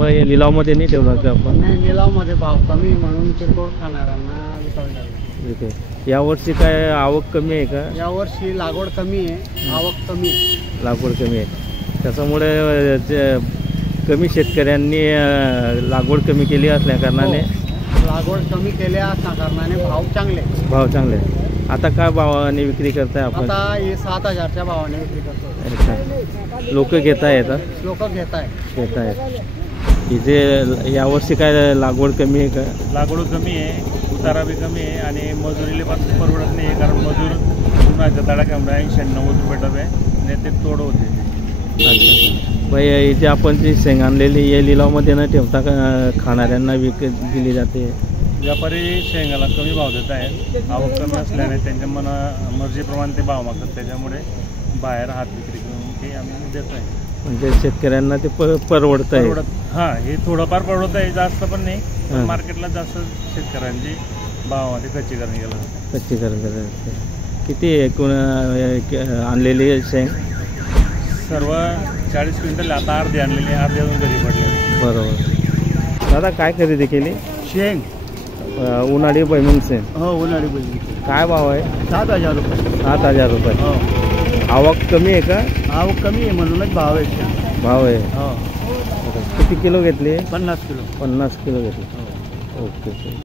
मग हे लिलावमध्ये नाही ठेवला का आपण? नाही, लिलावमध्ये भाव कमी म्हणून किरकोळ खाणाऱ्यांना विकायला लागले. ठीक आहे. यावर्षी काय आवक कमी आहे का? यावर्षी लागवड कमी आहे, आवक कमी आहे. लागवड कमी आहे, त्याच्यामुळे कमी शेतकऱ्यांनी लागवड कमी केली असल्या कारणाने लागवड कमी केल्या असल्या कारणाने भाव चांगले. आता काय भावाने विक्री करताय आपण? आता हे 7,000च्या भावाने विक्री करतो. लोक घेत आहेत, लोक घेत आहेत. इथे यावर्षी काय लागवड कमी आहे का? लागवड कमी आहे, उतारा बी कमी आहे आणि मजुरीला पण परवडत नाही, कारण मजूर उन्हाच्या तडाख्यामुळे 80-90 रुपये डबे आणि ते तोड होते. अच्छा. मग इथे आपण जी शेंग आणलेली या लिलावमध्ये न ठेवता खाणाऱ्यांना विकत दिली जाते? व्यापारी शेंगाला कमी भाव देत आहेत. आवक कमी असल्याने त्यांच्या मर्जीप्रमाणे ते भाव मागतात, त्याच्यामुळे बाहेर हात विक्री करून ते आम्ही देत आहे. म्हणजे शेतकऱ्यांना ते परवडत आहे. हां, हे थोडंफार परवडत आहे, जास्त पण नाही. मार्केटला जास्त शेतकऱ्यांची भावामध्ये कच्चीकरण केलं जातं. कच्चीकरण करायचं. किती एकूण आणलेली शेंग? सर्व 40 क्विंटल. आता अर्धी आणलेली, अर्धी अजून घरी पडलेली. बरोबर. दादा काय खरेदी केली? शेंग उन्हाळी भुईमुग शेंग. हो, उन्हाळी भुईमुग. काय भाव आहे? 7,000 रुपये. 7,000 रुपये. हो. आवक कमी आहे का? आवक कमी आहे म्हणूनच भाव आहे. भाव आहे. हो. किती किलो घेतली? 50 किलो. 50 किलो घेतली. ओके.